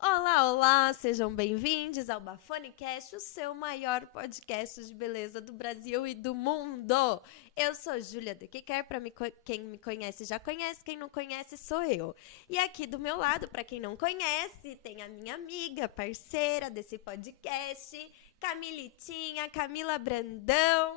Olá, olá, sejam bem-vindos ao Bafonicast, o seu maior podcast de beleza do Brasil e do mundo. Eu sou Júlia de Quer, quem me conhece já conhece, quem não conhece sou eu. E aqui do meu lado, para quem não conhece, tem a minha amiga, parceira desse podcast, Camilitinha, Camila Brandão.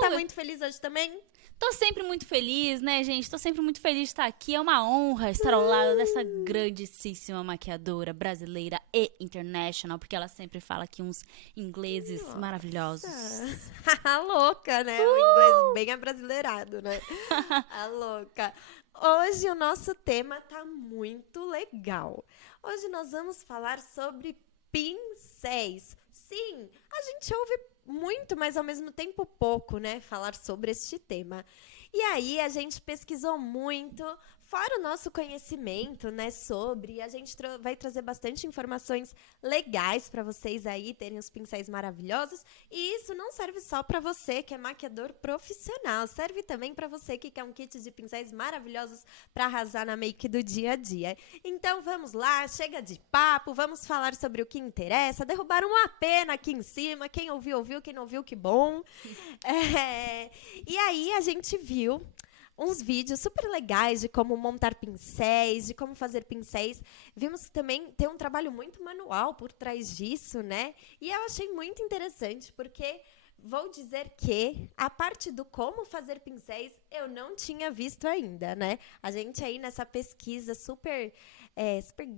Tá Uhul! muito feliz hoje também? Tô sempre muito feliz, né, gente? Tô sempre muito feliz de estar aqui. É uma honra estar ao lado dessa grandíssima maquiadora brasileira e international, porque ela sempre fala aqui uns ingleses maravilhosos. A louca, né? O inglês bem abrasileirado, né? A louca. Hoje o nosso tema tá muito legal. Hoje nós vamos falar sobre pincéis. Sim, a gente ouve muito, mas ao mesmo tempo pouco, né? Falar sobre este tema. E aí a gente pesquisou muito, fora o nosso conhecimento, né, sobre, a gente vai trazer bastante informações legais para vocês aí terem os pincéis maravilhosos. E isso não serve só para você que é maquiador profissional, serve também para você que quer um kit de pincéis maravilhosos para arrasar na make do dia a dia. Então vamos lá, chega de papo, vamos falar sobre o que interessa, derrubar uma pena aqui em cima, quem ouviu, ouviu, quem não ouviu, que bom. E aí a gente viu uns vídeos super legais de como montar pincéis, de como fazer pincéis. Vimos que também tem um trabalho muito manual por trás disso, né? E eu achei muito interessante, porque vou dizer que a parte do como fazer pincéis eu não tinha visto ainda, né? A gente aí nessa pesquisa super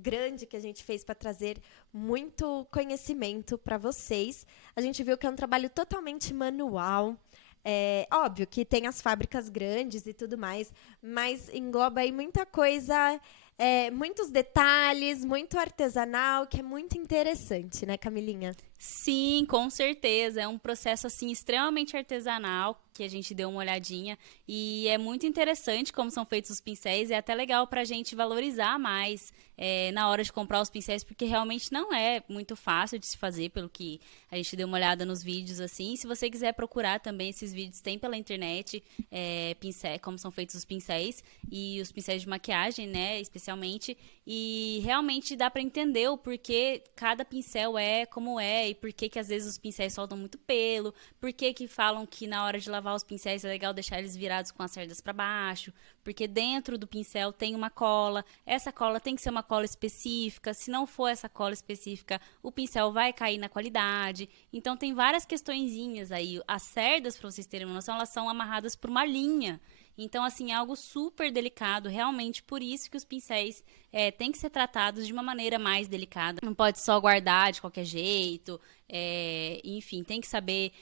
grande que a gente fez para trazer muito conhecimento para vocês, a gente viu que é um trabalho totalmente manual. É óbvio que tem as fábricas grandes e tudo mais, mas engloba aí muita coisa, muitos detalhes, muito artesanal, que é muito interessante, né, Camilinha? Sim, com certeza. É um processo assim extremamente artesanal que a gente deu uma olhadinha e é muito interessante como são feitos os pincéis. É até legal para a gente valorizar mais na hora de comprar os pincéis, porque realmente não é muito fácil de se fazer, pelo que a gente deu uma olhada nos vídeos assim. Se você quiser procurar também esses vídeos, tem pela internet pincéis, como são feitos os pincéis e os pincéis de maquiagem, né, especialmente. E realmente dá para entender o porquê cada pincel é como é e por que às vezes os pincéis soltam muito pelo, por que falam que na hora de lavar os pincéis é legal deixar eles virados com as cerdas para baixo, porque dentro do pincel tem uma cola, essa cola tem que ser uma cola específica, se não for essa cola específica, o pincel vai cair na qualidade. Então tem várias questõezinhas aí. As cerdas, para vocês terem uma noção, elas são amarradas por uma linha. Então, assim, é algo super delicado, realmente, por isso que os pincéis têm que ser tratados de uma maneira mais delicada. Não pode só guardar de qualquer jeito, enfim, tem que saber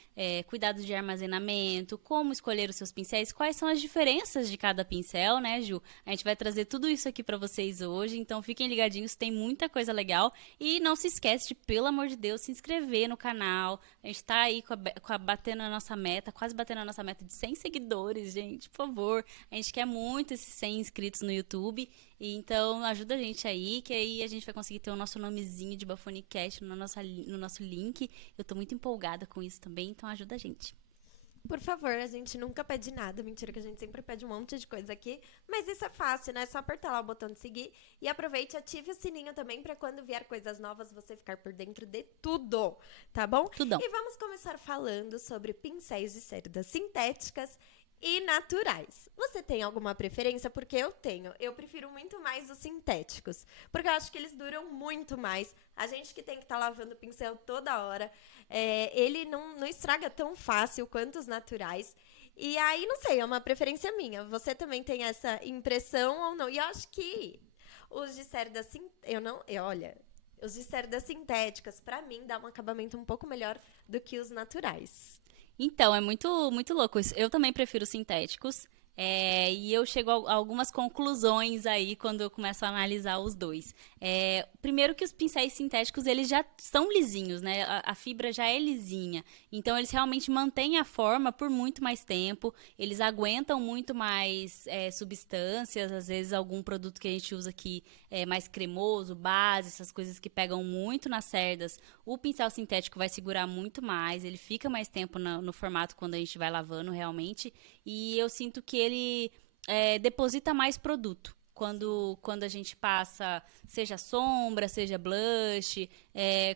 cuidado de armazenamento, como escolher os seus pincéis, quais são as diferenças de cada pincel, né, Ju? A gente vai trazer tudo isso aqui pra vocês hoje, então fiquem ligadinhos, tem muita coisa legal. E não se esquece de, pelo amor de Deus, se inscrever no canal. A gente tá aí batendo a nossa meta, quase batendo a nossa meta de 100 seguidores, gente, por favor. A gente quer muito esses 100 inscritos no YouTube, e então ajuda a gente aí, que aí a gente vai conseguir ter o nosso nomezinho de Bafonicast no nosso link. Eu tô muito empolgada com isso também, então ajuda a gente. Por favor, a gente nunca pede nada. Mentira que a gente sempre pede um monte de coisa aqui. Mas isso é fácil, né? É só apertar lá o botão de seguir. E aproveite e ative o sininho também para quando vier coisas novas você ficar por dentro de tudo, tá bom? Tudão. E vamos começar falando sobre pincéis de cerdas sintéticas e naturais. Você tem alguma preferência? Porque eu tenho. Eu prefiro muito mais os sintéticos. Porque eu acho que eles duram muito mais. A gente que tem que estar lavando o pincel toda hora, ele não estraga tão fácil quanto os naturais. E aí, não sei, é uma preferência minha. Você também tem essa impressão ou não? E eu acho que os de cerdas olha, os de cerdas sintéticas, pra mim, dá um acabamento um pouco melhor do que os naturais. Então, é muito, muito louco isso. Eu também prefiro sintéticos. E eu chego a algumas conclusões aí quando eu começo a analisar os dois. Primeiro que os pincéis sintéticos, eles já são lisinhos, né? A fibra já é lisinha. Então, eles realmente mantêm a forma por muito mais tempo. Eles aguentam muito mais substâncias. Às vezes, algum produto que a gente usa aqui é mais cremoso, base, essas coisas que pegam muito nas cerdas. O pincel sintético vai segurar muito mais. Ele fica mais tempo no formato quando a gente vai lavando, realmente. E eu sinto que ele deposita mais produto quando a gente passa, seja sombra, seja blush,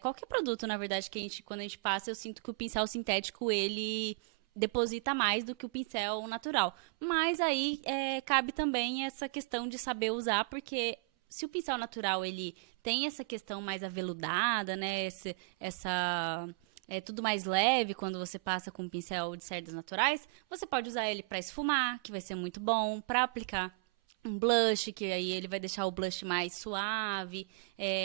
qualquer produto, na verdade, quando a gente passa, eu sinto que o pincel sintético, ele deposita mais do que o pincel natural. Mas aí cabe também essa questão de saber usar, porque se o pincel natural, ele tem essa questão mais aveludada, né, é tudo mais leve quando você passa com um pincel de cerdas naturais, você pode usar ele para esfumar, que vai ser muito bom, para aplicar um blush, que aí ele vai deixar o blush mais suave.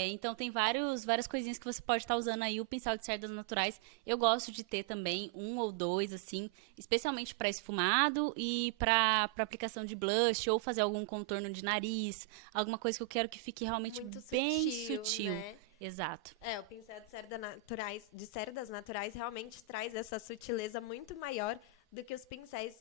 Então tem várias coisinhas que você pode estar usando aí o pincel de cerdas naturais. Eu gosto de ter também um ou dois, assim, especialmente para esfumado e para aplicação de blush ou fazer algum contorno de nariz, alguma coisa que eu quero que fique realmente Muito bem sutil. né? Exato. O pincel de cerdas naturais realmente traz essa sutileza muito maior do que os pincéis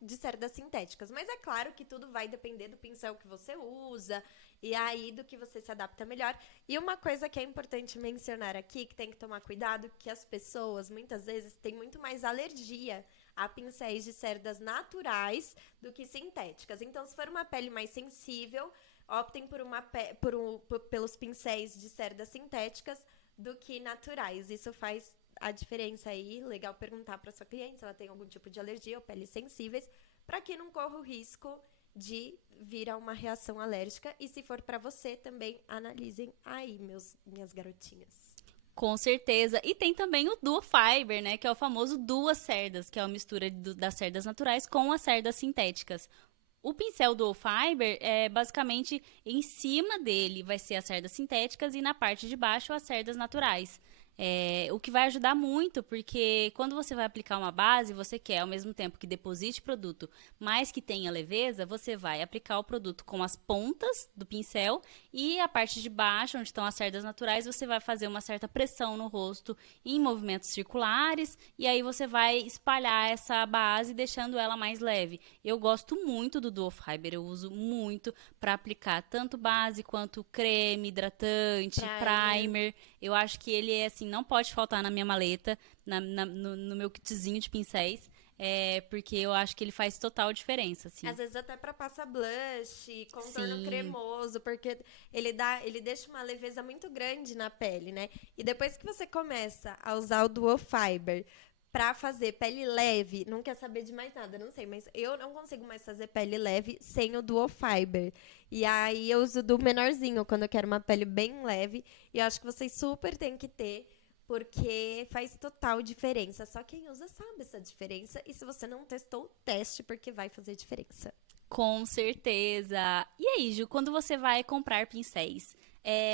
de cerdas sintéticas. Mas é claro que tudo vai depender do pincel que você usa e aí do que você se adapta melhor. E uma coisa que é importante mencionar aqui, que tem que tomar cuidado, que as pessoas muitas vezes têm muito mais alergia a pincéis de cerdas naturais do que sintéticas. Então, se for uma pele mais sensível, optem pelos pincéis de cerdas sintéticas do que naturais. Isso faz a diferença aí. Legal perguntar para sua cliente se ela tem algum tipo de alergia ou peles sensíveis, para que não corra o risco de vir a uma reação alérgica. E se for para você, também analisem aí, minhas garotinhas. Com certeza. E tem também o Duo Fiber, né? Que é o famoso duas cerdas, que é a mistura das cerdas naturais com as cerdas sintéticas. O pincel Duo Fiber, basicamente, em cima dele vai ser as cerdas sintéticas e na parte de baixo as cerdas naturais. O que vai ajudar muito, porque quando você vai aplicar uma base, você quer, ao mesmo tempo que deposite produto, mas que tenha leveza, você vai aplicar o produto com as pontas do pincel e a parte de baixo, onde estão as cerdas naturais, você vai fazer uma certa pressão no rosto em movimentos circulares e aí você vai espalhar essa base, deixando ela mais leve. Eu gosto muito do Duo Fiber, eu uso muito para aplicar tanto base quanto creme, hidratante, primer. Eu acho que ele assim, não pode faltar na minha maleta, no meu kitzinho de pincéis, porque eu acho que ele faz total diferença, assim. Às vezes até pra passar blush, contorno cremoso, porque ele deixa uma leveza muito grande na pele, né? E depois que você começa a usar o Duo Fiber pra fazer pele leve, não quer saber de mais nada, não sei, mas eu não consigo mais fazer pele leve sem o Duo Fiber. E aí eu uso do menorzinho quando eu quero uma pele bem leve, e eu acho que vocês super têm que ter, porque faz total diferença. Só quem usa sabe essa diferença, e se você não testou, teste, porque vai fazer diferença. Com certeza. E aí, Ju, quando você vai comprar pincéis,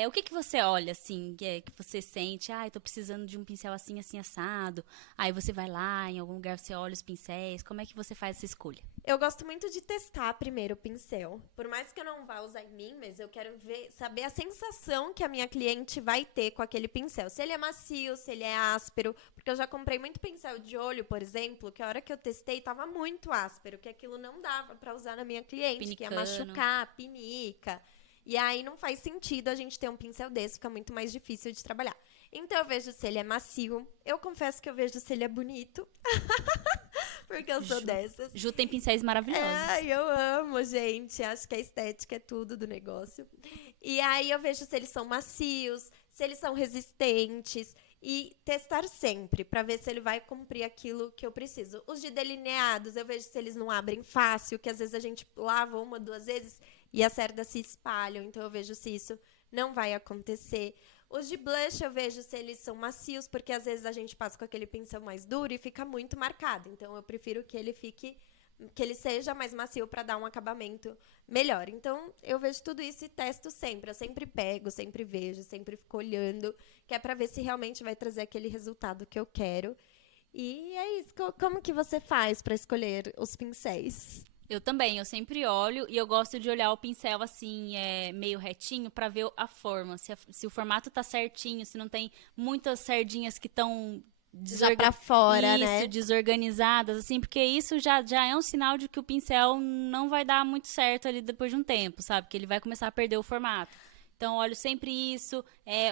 o que você olha, assim, que você sente? Tô precisando de um pincel assim, assim, assado. Aí você vai lá, em algum lugar você olha os pincéis. Como é que você faz essa escolha? Eu gosto muito de testar primeiro o pincel. Por mais que eu não vá usar em mim, mas eu quero saber a sensação que a minha cliente vai ter com aquele pincel. Se ele é macio, se ele é áspero. Porque eu já comprei muito pincel de olho, por exemplo, que a hora que eu testei tava muito áspero, que aquilo não dava pra usar na minha cliente, Pinicano. que ia machucar, pinica. E aí não faz sentido a gente ter um pincel desse, fica muito mais difícil de trabalhar. Então eu vejo se ele é macio. Eu confesso que eu vejo se ele é bonito. Porque eu sou dessas. Ju tem pincéis maravilhosos. Eu amo, gente. Acho que a estética é tudo do negócio. E aí eu vejo se eles são macios, se eles são resistentes. E testar sempre, pra ver se ele vai cumprir aquilo que eu preciso. Os de delineados, eu vejo se eles não abrem fácil, que às vezes a gente lava uma, duas vezes e as cerdas se espalham. Então eu vejo se isso não vai acontecer. Os de blush eu vejo se eles são macios, porque às vezes a gente passa com aquele pincel mais duro e fica muito marcado. Então eu prefiro que ele seja mais macio para dar um acabamento melhor. Então eu vejo tudo isso e testo sempre. Eu sempre pego, sempre vejo, sempre fico olhando, que é para ver se realmente vai trazer aquele resultado que eu quero. E é isso. Como que você faz para escolher os pincéis? Eu também, eu sempre olho e eu gosto de olhar o pincel assim, meio retinho, pra ver a forma, se o formato tá certinho, se não tem muitas sardinhas que estão Já pra fora, né? desorganizadas, assim, porque isso já é um sinal de que o pincel não vai dar muito certo ali depois de um tempo, sabe? Que ele vai começar a perder o formato. Então, olho sempre isso,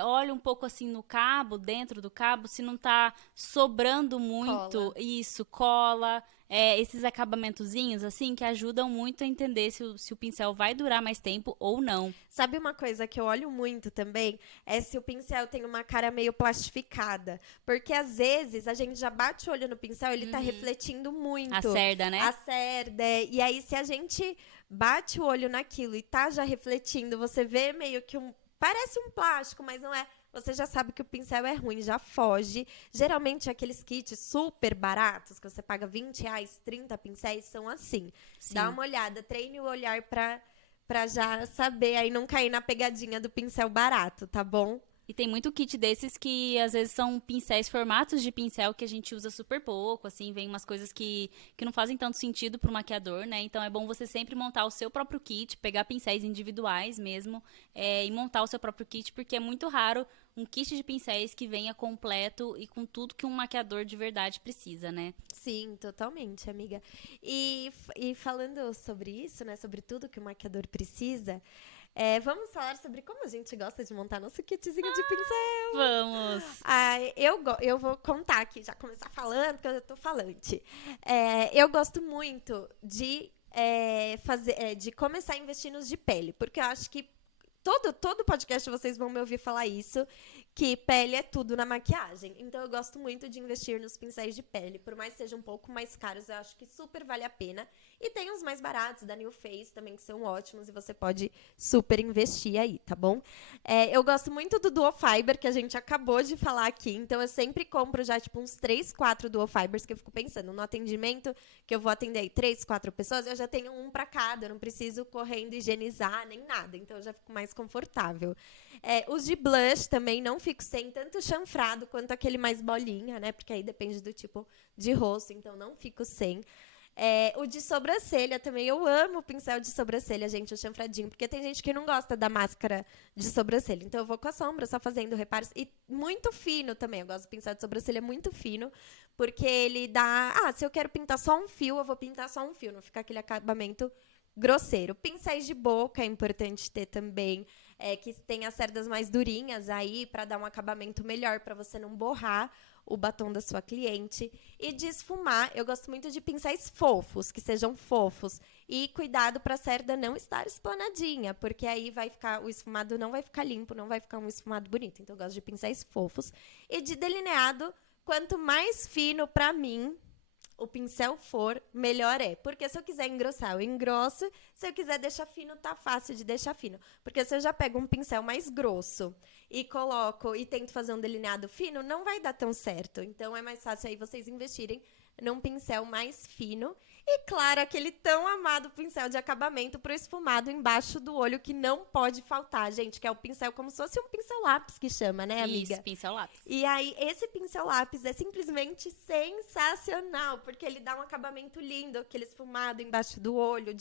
olho um pouco assim no cabo, dentro do cabo, se não tá sobrando muito, Cola. isso, cola. esses acabamentozinhos, assim, que ajudam muito a entender se o pincel vai durar mais tempo ou não. Sabe uma coisa que eu olho muito também? É se o pincel tem uma cara meio plastificada. Porque às vezes a gente já bate o olho no pincel, ele tá refletindo muito. A cerda, né? A cerda. E aí, se a gente bate o olho naquilo e tá já refletindo, você vê meio que parece um plástico, mas não é. Você já sabe que o pincel é ruim, já foge. Geralmente, aqueles kits super baratos, que você paga R$ 20, 30 pincéis, são assim. Sim. Dá uma olhada, treine o olhar pra já saber aí não cair na pegadinha do pincel barato, tá bom? E tem muito kit desses que às vezes são pincéis, formatos de pincel que a gente usa super pouco, assim, vem umas coisas que não fazem tanto sentido pro maquiador, né? Então é bom você sempre montar o seu próprio kit, pegar pincéis individuais mesmo, e montar o seu próprio kit, porque é muito raro um kit de pincéis que venha completo e com tudo que um maquiador de verdade precisa, né? Sim, totalmente, amiga. E falando sobre isso, né? Sobre tudo que o maquiador precisa, vamos falar sobre como a gente gosta de montar nosso kitzinho de pincel. Vamos! Eu vou contar aqui, já começar falando, porque eu já tô falante. Eu gosto muito de de começar a investir nos de pele, porque eu acho que todo podcast vocês vão me ouvir falar isso, que pele é tudo na maquiagem. Então, eu gosto muito de investir nos pincéis de pele. Por mais que sejam um pouco mais caros, eu acho que super vale a pena. E tem uns mais baratos, da New Face também, que são ótimos. E você pode super investir aí, tá bom? Eu gosto muito do Duo Fiber, que a gente acabou de falar aqui. Então, eu sempre compro já, tipo, uns 3, 4 Duo Fibers, que eu fico pensando, no atendimento, que eu vou atender aí 3, 4 pessoas, eu já tenho um pra cada. Eu não preciso correndo higienizar, nem nada. Então, eu já fico mais confortável. Os de blush também não fico sem tanto chanfrado quanto aquele mais bolinha, né? Porque aí depende do tipo de rosto, então não fico sem. O de sobrancelha também, eu amo o pincel de sobrancelha, gente, o chanfradinho, porque tem gente que não gosta da máscara de sobrancelha. Então eu vou com a sombra, só fazendo reparos. E muito fino também, eu gosto do pincel de sobrancelha muito fino, porque ele dá... se eu quero pintar só um fio, eu vou pintar só um fio, não ficar aquele acabamento grosseiro. Pincéis de boca é importante ter também, que tem as cerdas mais durinhas aí, para dar um acabamento melhor, para você não borrar o batom da sua cliente. E de esfumar, eu gosto muito de pincéis fofos, que sejam fofos. E cuidado para a cerda não estar esplanadinha, porque aí o esfumado não vai ficar limpo, não vai ficar um esfumado bonito. Então, eu gosto de pincéis fofos. E de delineado, quanto mais fino para mim o pincel for, melhor é. Porque se eu quiser engrossar, eu engrosso. Se eu quiser deixar fino, tá fácil de deixar fino. Porque se eu já pego um pincel mais grosso e coloco e tento fazer um delineado fino, não vai dar tão certo. Então, é mais fácil aí vocês investirem num pincel mais fino. E, claro, aquele tão amado pincel de acabamento pro esfumado embaixo do olho, que não pode faltar, gente, que é o pincel como se fosse um pincel lápis que chama, né, amiga? Isso, pincel lápis. E aí, esse pincel lápis é simplesmente sensacional, porque ele dá um acabamento lindo, aquele esfumado embaixo do olho,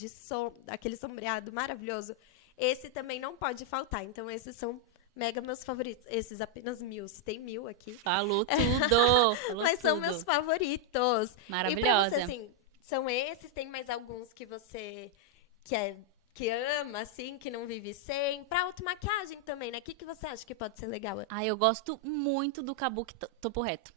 aquele sombreado maravilhoso. Esse também não pode faltar, então esses são mega meus favoritos. Esses apenas 1000, se tem 1000 aqui. Falou tudo! Falou Mas tudo. são meus favoritos. Maravilhosa. E pra você, assim, são esses? Tem mais alguns que você que ama, assim, que não vive sem? Pra automaquiagem também, né? O que você acha que pode ser legal? Eu gosto muito do Kabuki Topo Reto.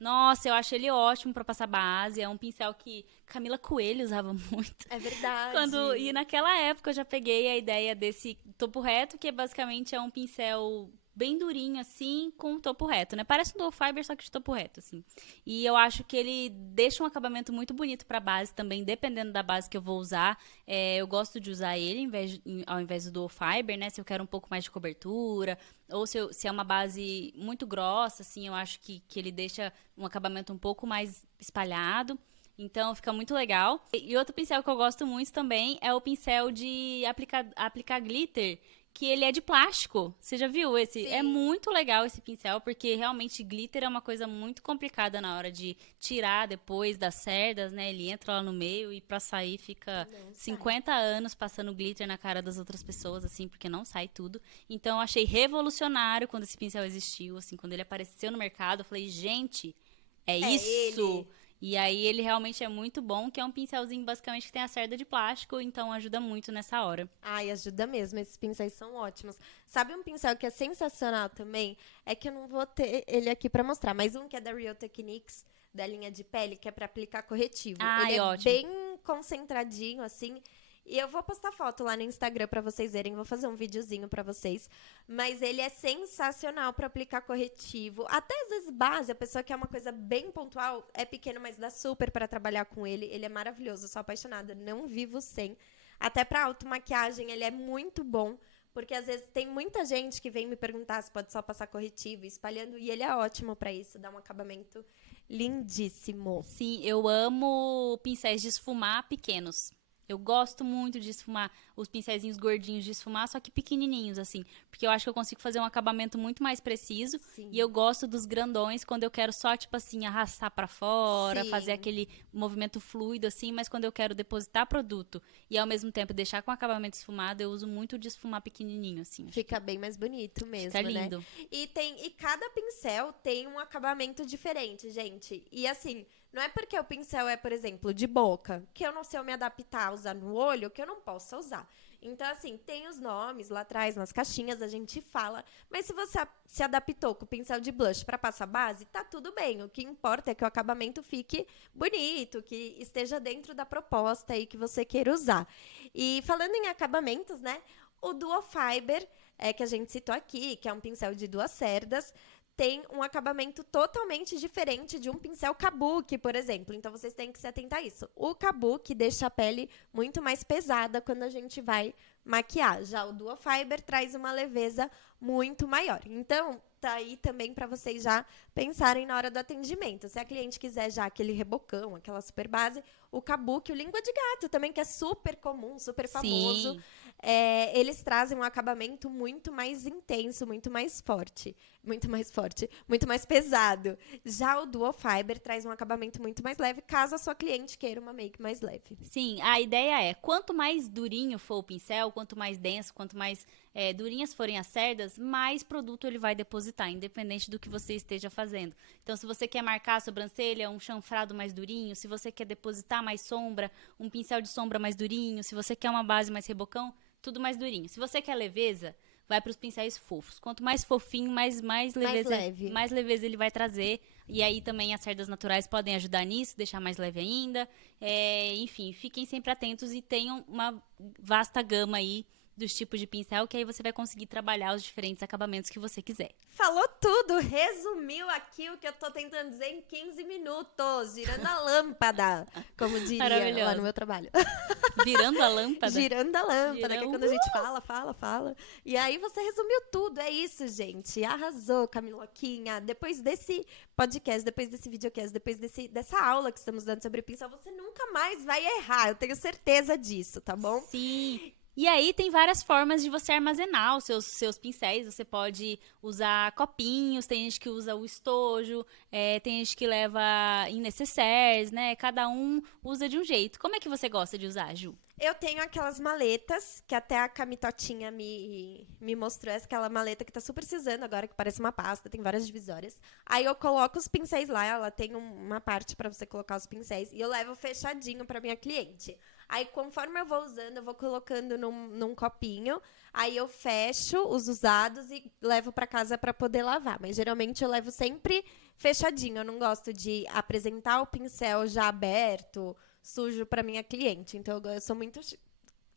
Nossa, eu acho ele ótimo pra passar base. É um pincel que Camila Coelho usava muito. É verdade. E naquela época eu já peguei a ideia desse topo reto, que basicamente é um pincel bem durinho, assim, com topo reto, né? Parece um dual fiber, só que de topo reto, assim. E eu acho que ele deixa um acabamento muito bonito pra base também, dependendo da base que eu vou usar. Eu gosto de usar ele ao invés do dual fiber, né? Se eu quero um pouco mais de cobertura, ou se é uma base muito grossa, assim, eu acho que ele deixa um acabamento um pouco mais espalhado. Então, fica muito legal. E outro pincel que eu gosto muito também é o pincel de aplicar glitter, que ele é de plástico. Você já viu esse? Sim. É muito legal esse pincel, porque realmente glitter é uma coisa muito complicada na hora de tirar depois das cerdas, né? Ele entra lá no meio e pra sair fica 50 anos passando glitter na cara das outras pessoas, assim, porque não sai tudo. Então, eu achei revolucionário quando esse pincel existiu, assim, quando ele apareceu no mercado. Eu falei, gente, é isso! Ele. E aí ele realmente é muito bom, que é um pincelzinho basicamente que tem a cerda de plástico, então ajuda muito nessa hora. Ai, ajuda mesmo, esses pincéis são ótimos. Sabe um pincel que é sensacional também? É que eu não vou ter ele aqui pra mostrar, mas um que é da Real Techniques, da linha de pele, que é pra aplicar corretivo. Ai, Ele é ótimo. bem concentradinho, assim. E eu vou postar foto lá no Instagram pra vocês verem. Vou fazer um videozinho pra vocês. Mas ele é sensacional pra aplicar corretivo. Até às vezes base, a pessoa quer uma coisa bem pontual, é pequeno, mas dá super pra trabalhar com ele. Ele é maravilhoso, eu sou apaixonada. Não vivo sem. Até pra automaquiagem, ele é muito bom. Porque às vezes tem muita gente que vem me perguntar se pode só passar corretivo, espalhando. E ele é ótimo pra isso, dá um acabamento lindíssimo. Sim, eu amo pincéis de esfumar pequenos. Eu gosto muito de esfumar os pincéisinhos gordinhos de esfumar, só que pequenininhos, assim. Porque eu acho que eu consigo fazer um acabamento muito mais preciso. Sim. E eu gosto dos grandões quando eu quero só, tipo assim, arrastar pra fora, Sim. fazer aquele movimento fluido, assim. Mas quando eu quero depositar produto e ao mesmo tempo deixar com acabamento esfumado, eu uso muito de esfumar pequenininho, assim. Fica bem mais bonito mesmo, Fica né? lindo. E cada pincel tem um acabamento diferente, gente. E assim, não é porque o pincel é, por exemplo, de boca, que eu não sei eu me adaptar a usar no olho, que eu não possa usar. Então, assim, tem os nomes lá atrás, nas caixinhas, a gente fala. Mas se você se adaptou com o pincel de blush para passar base, tá tudo bem. O que importa é que o acabamento fique bonito, que esteja dentro da proposta aí que você queira usar. E falando em acabamentos, né? O Duo Fiber, que a gente citou aqui, que é um pincel de 2 cerdas, tem um acabamento totalmente diferente de um pincel kabuki, por exemplo. Então, vocês têm que se atentar a isso. O kabuki deixa a pele muito mais pesada quando a gente vai maquiar. Já o Duo Fiber traz uma leveza muito maior. Então, tá aí também para vocês já pensarem na hora do atendimento. Se a cliente quiser já aquele rebocão, aquela super base, o kabuki, o língua de gato também, que é super comum, super famoso. Sim. Eles trazem um acabamento muito mais intenso, muito mais forte, muito mais pesado. Já o Duo Fiber traz um acabamento muito mais leve, caso a sua cliente queira uma make mais leve. Sim, a ideia é, quanto mais durinho for o pincel, quanto mais denso, quanto mais durinhas forem as cerdas, mais produto ele vai depositar, independente do que você esteja fazendo. Então, se você quer marcar a sobrancelha, um chanfrado mais durinho, se você quer depositar mais sombra, um pincel de sombra mais durinho, se você quer uma base mais rebocão, tudo mais durinho. Se você quer leveza, vai para os pincéis fofos. Quanto mais fofinho, mais leve. mais leveza ele vai trazer. E aí também as cerdas naturais podem ajudar nisso, deixar mais leve ainda. Enfim, fiquem sempre atentos e tenham uma vasta gama aí dos tipos de pincel, que aí você vai conseguir trabalhar os diferentes acabamentos que você quiser. Falou tudo, resumiu aqui o que eu tô tentando dizer em 15 minutos, girando a lâmpada, como diria lá no meu trabalho. Virando a lâmpada? Girando a lâmpada, que é quando a gente fala. E aí você resumiu tudo, é isso, gente. Arrasou, Camiloquinha. Depois desse podcast, depois desse videocast, depois dessa aula que estamos dando sobre pincel, você nunca mais vai errar, eu tenho certeza disso, tá bom? Sim. E aí tem várias formas de você armazenar os seus pincéis. Você pode usar copinhos, tem gente que usa o estojo, tem gente que leva em necessaires, né? Cada um usa de um jeito. Como é que você gosta de usar, Ju? Eu tenho aquelas maletas, que até a Camitotinha me mostrou, aquela maleta que tá super precisando agora, que parece uma pasta, tem várias divisórias. Aí eu coloco os pincéis lá, ela tem uma parte pra você colocar os pincéis, e eu levo fechadinho pra minha cliente. Aí, conforme eu vou usando, eu vou colocando num copinho, aí eu fecho os usados e levo pra casa pra poder lavar. Mas, geralmente, eu levo sempre fechadinho. Eu não gosto de apresentar o pincel já aberto, sujo pra minha cliente. Então,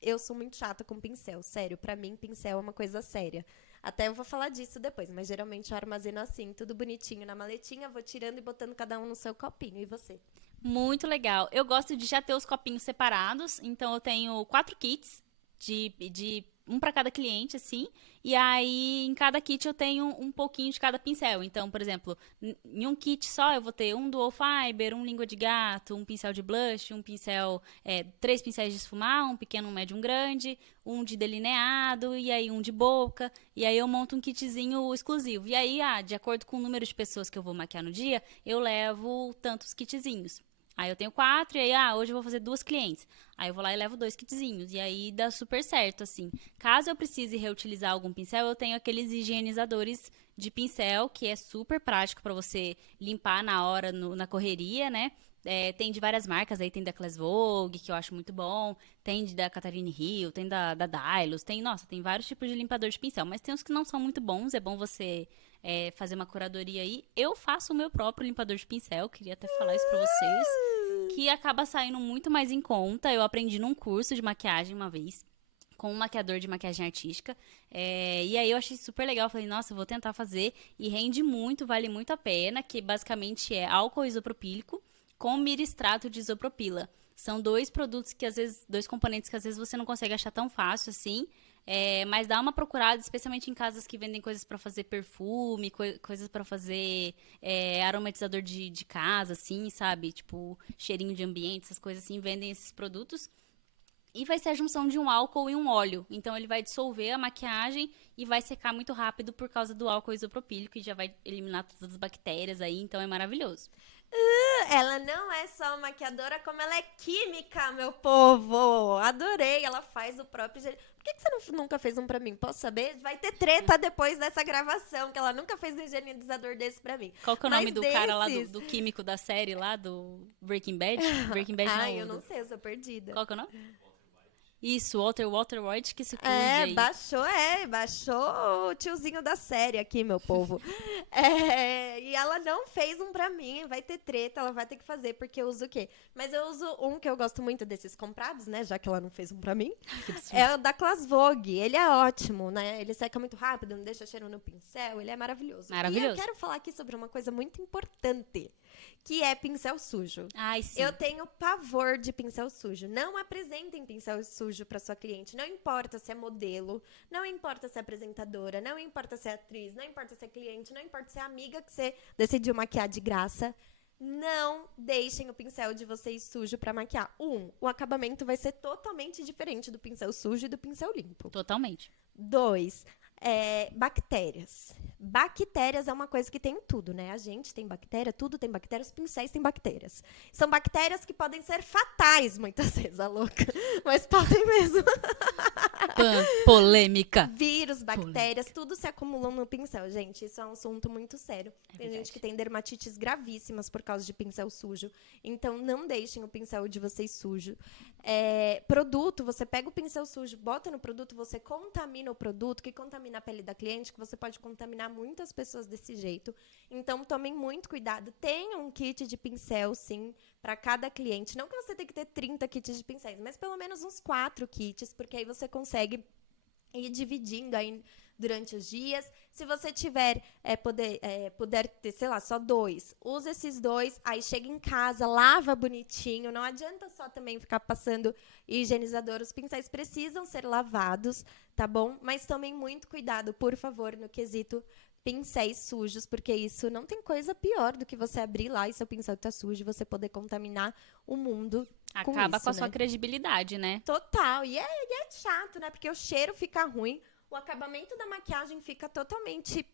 eu sou muito chata com pincel, sério. Pra mim, pincel é uma coisa séria. Até eu vou falar disso depois, mas geralmente eu armazeno assim, tudo bonitinho na maletinha, vou tirando e botando cada um no seu copinho. E você? Muito legal. Eu gosto de já ter os copinhos separados, então eu tenho 4 kits de um para cada cliente, assim. E aí, em cada kit eu tenho um pouquinho de cada pincel. Então, por exemplo, em um kit só eu vou ter um Duo Fiber, um língua de gato, um pincel de blush, um pincel, 3 pincéis de esfumar, um pequeno, um médio, um grande, um de delineado, e aí um de boca. E aí eu monto um kitzinho exclusivo. E aí, de acordo com o número de pessoas que eu vou maquiar no dia, eu levo tantos kitzinhos. Aí eu tenho 4, e aí, hoje eu vou fazer 2 clientes. Aí eu vou lá e levo 2 kitzinhos. E aí dá super certo, assim. Caso eu precise reutilizar algum pincel, eu tenho aqueles higienizadores de pincel, que é super prático pra você limpar na hora, na correria, né? Tem de várias marcas, aí tem da Class Vogue, que eu acho muito bom, tem da Catherine Hill, tem da Dylos, tem vários tipos de limpador de pincel, mas tem uns que não são muito bons, é bom você fazer uma curadoria aí. Eu faço o meu próprio limpador de pincel, queria até falar isso pra vocês, que acaba saindo muito mais em conta. Eu aprendi num curso de maquiagem uma vez, com um maquiador de maquiagem artística, e aí eu achei super legal, falei, nossa, eu vou tentar fazer, e rende muito, vale muito a pena, que basicamente é álcool isopropílico com miristrato de isopropila. São dois produtos que às vezes, dois componentes que às vezes você não consegue achar tão fácil assim, mas dá uma procurada, especialmente em casas que vendem coisas para fazer perfume, coisas para fazer aromatizador de casa, assim, sabe? Tipo, cheirinho de ambiente, essas coisas assim, vendem esses produtos. E vai ser a junção de um álcool e um óleo. Então, ele vai dissolver a maquiagem e vai secar muito rápido por causa do álcool isopropílico e já vai eliminar todas as bactérias aí. Então, é maravilhoso. Ela não é só maquiadora, como ela é química, meu povo. Adorei, ela faz o próprio... Por que você nunca fez um pra mim? Posso saber? Vai ter treta depois dessa gravação, que ela nunca fez um higienizador desse pra mim. Qual que é o nome do cara lá, do químico da série lá, do Breaking Bad? Breaking Bad não. Eu não sei, eu sou perdida. Qual que é o nome? Isso, Walter White que se cuide aí. Baixou o tiozinho da série aqui, meu povo. E ela não fez um pra mim, vai ter treta, ela vai ter que fazer, porque eu uso o quê? Mas eu uso um que eu gosto muito desses comprados, né, já que ela não fez um pra mim. É o da Class Vogue, ele é ótimo, né, ele seca muito rápido, não deixa cheiro no pincel, ele é maravilhoso. Maravilhoso. E eu quero falar aqui sobre uma coisa muito importante, que é pincel sujo. Ai, sim. Eu tenho pavor de pincel sujo. Não apresentem pincel sujo para sua cliente. Não importa se é modelo, não importa se é apresentadora, não importa se é atriz, não importa se é cliente, não importa se é amiga que você decidiu maquiar de graça. Não deixem o pincel de vocês sujo para maquiar. O acabamento vai ser totalmente diferente do pincel sujo e do pincel limpo. Totalmente. 2, bactérias. Bactérias é uma coisa que tem em tudo, né? A gente tem bactéria, tudo tem bactérias, os pincéis têm bactérias. São bactérias que podem ser fatais, muitas vezes, a louca. Mas podem mesmo. Polêmica. Vírus, bactérias, tudo se acumulam no pincel, gente. Isso é um assunto muito sério. Tem gente que tem dermatites gravíssimas por causa de pincel sujo. Então, não deixem o pincel de vocês sujo. Produto, você pega o pincel sujo, bota no produto, você contamina o produto, que contamina a pele da cliente, que você pode contaminar muitas pessoas desse jeito. Então, tomem muito cuidado. Tenham um kit de pincel, sim, para cada cliente. Não que você tenha que ter 30 kits de pincéis, mas pelo menos uns 4 kits, porque aí você consegue ir dividindo aí durante os dias. Se você tiver, puder ter, sei lá, só 2, use esses 2, aí chega em casa, lava bonitinho. Não adianta só também ficar passando higienizador. Os pincéis precisam ser lavados, tá bom? Mas tomem muito cuidado, por favor, no quesito pincéis sujos, porque isso não tem coisa pior do que você abrir lá e seu pincel tá sujo e você poder contaminar o mundo com Acaba isso, com a sua credibilidade, né? Total. E é chato, né? Porque o cheiro fica ruim, o acabamento da maquiagem fica totalmente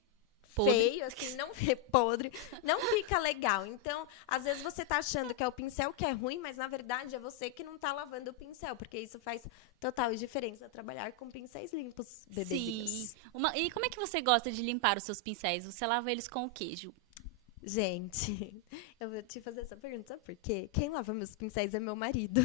feio, assim, não podre, não fica legal. Então, às vezes você tá achando que é o pincel que é ruim, mas na verdade é você que não tá lavando o pincel, porque isso faz total diferença trabalhar com pincéis limpos, bebezinhos. Sim. E como é que você gosta de limpar os seus pincéis? Você lava eles com o quê, Ju? Gente, eu vou te fazer essa pergunta, sabe por quê? Quem lava meus pincéis é meu marido.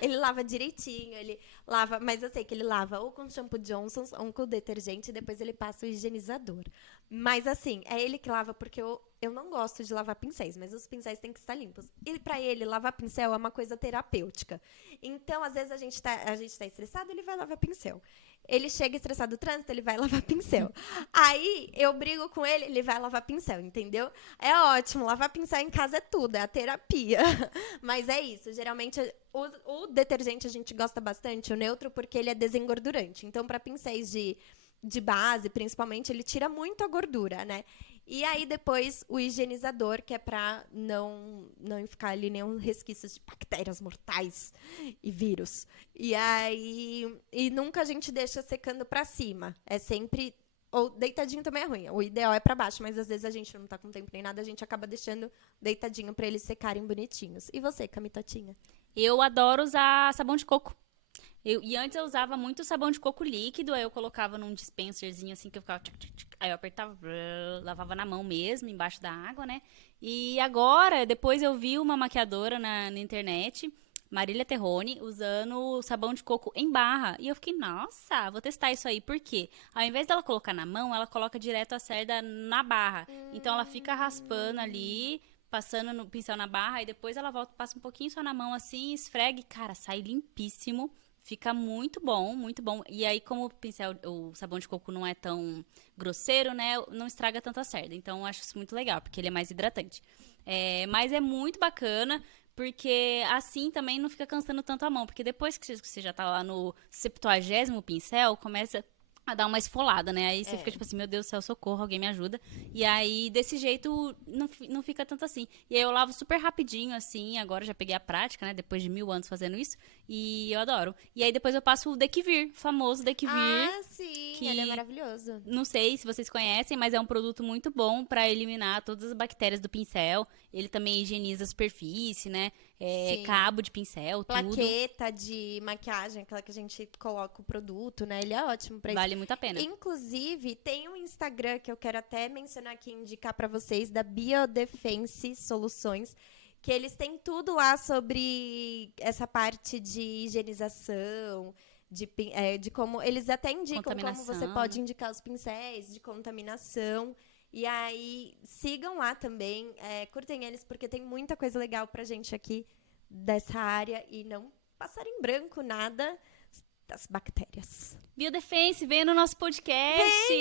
Ele lava direitinho, ele lava, mas eu sei que ele lava ou com shampoo Johnson's ou com detergente e depois ele passa o higienizador. Mas assim, é ele que lava porque eu não gosto de lavar pincéis, mas os pincéis têm que estar limpos. E pra ele, lavar pincel é uma coisa terapêutica. Então, às vezes a gente tá estressado, ele vai lavar pincel. Ele chega estressado do trânsito, ele vai lavar pincel. Aí, eu brigo com ele, ele vai lavar pincel, entendeu? É ótimo, lavar pincel em casa é tudo, é a terapia. Mas é isso, geralmente o detergente a gente gosta bastante, o neutro, porque ele é desengordurante. Então, para pincéis de base, principalmente, ele tira muito a gordura, né? E aí, depois, o higienizador, que é pra não ficar ali nenhum resquícios de bactérias mortais e vírus. E aí, nunca a gente deixa secando pra cima. É sempre... Ou deitadinho também é ruim. O ideal é pra baixo, mas às vezes a gente não tá com tempo nem nada, a gente acaba deixando deitadinho pra eles secarem bonitinhos. E você, Camitotinha? Eu adoro usar sabão de coco. E antes eu usava muito sabão de coco líquido, aí eu colocava num dispenserzinho assim, que eu ficava... Aí eu apertava, lavava na mão mesmo, embaixo da água, né? E agora, depois eu vi uma maquiadora na internet, Marília Terrone, usando sabão de coco em barra. E eu fiquei, nossa, vou testar isso aí. Por quê? Ao invés dela colocar na mão, ela coloca direto a cerda na barra. Então ela fica raspando ali, passando no pincel na barra, e depois ela volta, passa um pouquinho só na mão assim, esfrega e, cara, sai limpíssimo. Fica muito bom, muito bom. E aí, como o sabão de coco não é tão grosseiro, né, não estraga tanto a cerda. Então, eu acho isso muito legal, porque ele é mais hidratante. Mas é muito bacana, porque assim também não fica cansando tanto a mão. Porque depois que você já tá lá no 70º pincel, começa a dar uma esfolada, né? Aí você fica tipo assim, meu Deus do céu, socorro, alguém me ajuda. E aí, desse jeito, não fica tanto assim. E aí eu lavo super rapidinho, assim, agora já peguei a prática, né? Depois de 1000 anos fazendo isso. E eu adoro. E aí depois eu passo o Dekivir, o famoso Dekivir. Ah, sim, que ele é maravilhoso. Não sei se vocês conhecem, mas é um produto muito bom pra eliminar todas as bactérias do pincel. Ele também higieniza a superfície, né? Sim. Cabo de pincel, tudo. Plaqueta de maquiagem, aquela que a gente coloca o produto, né? Ele é ótimo pra isso. Vale muito a pena. Inclusive, tem um Instagram que eu quero até mencionar aqui, indicar pra vocês, da Biodefense Soluções, que eles têm tudo lá sobre essa parte de higienização, de como... Eles até indicam como você pode indicar os pincéis, de contaminação. E aí, sigam lá também, curtem eles, porque tem muita coisa legal pra gente aqui dessa área e não passar em branco nada das bactérias. Biodefense, venha no nosso podcast.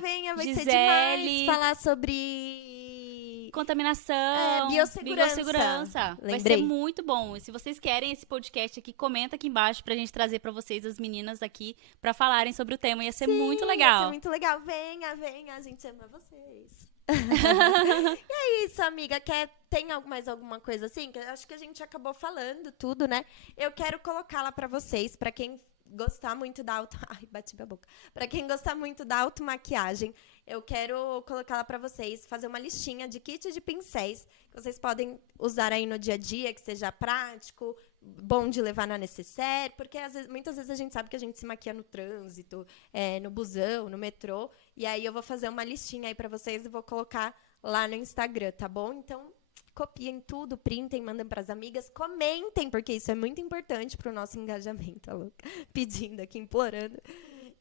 Venha, vai Gisele. ser demais falar sobre contaminação, biossegurança. Vai ser muito bom. E se vocês querem esse podcast aqui, comenta aqui embaixo pra gente trazer pra vocês as meninas aqui pra falarem sobre o tema. Ia ser muito legal. Ia ser muito legal. Venha, a gente ama vocês. E é isso, amiga. Tem mais alguma coisa assim? Que eu acho que a gente acabou falando tudo, né? Eu quero colocá-la pra vocês, pra quem gostar muito da Ai, bati minha boca. Pra quem gostar muito da automaquiagem, eu quero colocá-la pra vocês, fazer uma listinha de kit de pincéis que vocês podem usar aí no dia a dia, que seja prático, bom de levar na necessaire, porque muitas vezes a gente sabe que a gente se maquia no trânsito, no busão, no metrô, e aí eu vou fazer uma listinha aí pra vocês e vou colocar lá no Instagram, tá bom? Então, copiem tudo, printem, mandem pras amigas, comentem, porque isso é muito importante pro nosso engajamento, louca. Pedindo aqui, implorando.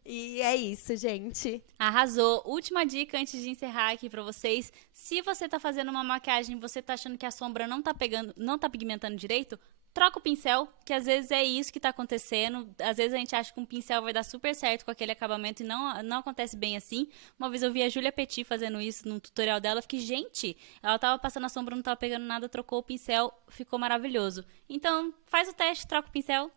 E é isso, gente. Arrasou. Última dica antes de encerrar aqui pra vocês. Se você tá fazendo uma maquiagem e você tá achando que a sombra não tá pigmentando direito, troca o pincel, que às vezes é isso que tá acontecendo. Às vezes a gente acha que um pincel vai dar super certo com aquele acabamento e não acontece bem assim. Uma vez eu vi a Júlia Petit fazendo isso num tutorial dela. Eu fiquei, gente, ela tava passando a sombra, não tava pegando nada, trocou o pincel, ficou maravilhoso. Então, faz o teste, troca o pincel.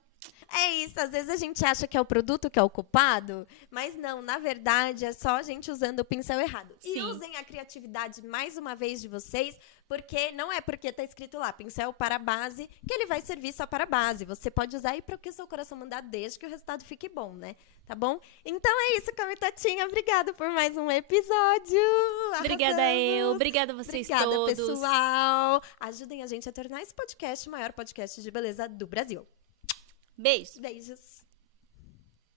É isso, às vezes a gente acha que é o produto que é o culpado, mas não, na verdade é só a gente usando o pincel errado. Sim. E usem a criatividade mais uma vez de vocês, porque não é porque tá escrito lá, pincel para base, que ele vai servir só para base. Você pode usar aí para o que o seu coração mandar, desde que o resultado fique bom, né? Tá bom? Então é isso, Comitatinha. Obrigada por mais um episódio. Obrigada eu, obrigada a vocês todos. Obrigada, pessoal. Ajudem a gente a tornar esse podcast o maior podcast de beleza do Brasil. Beijo. Beijos.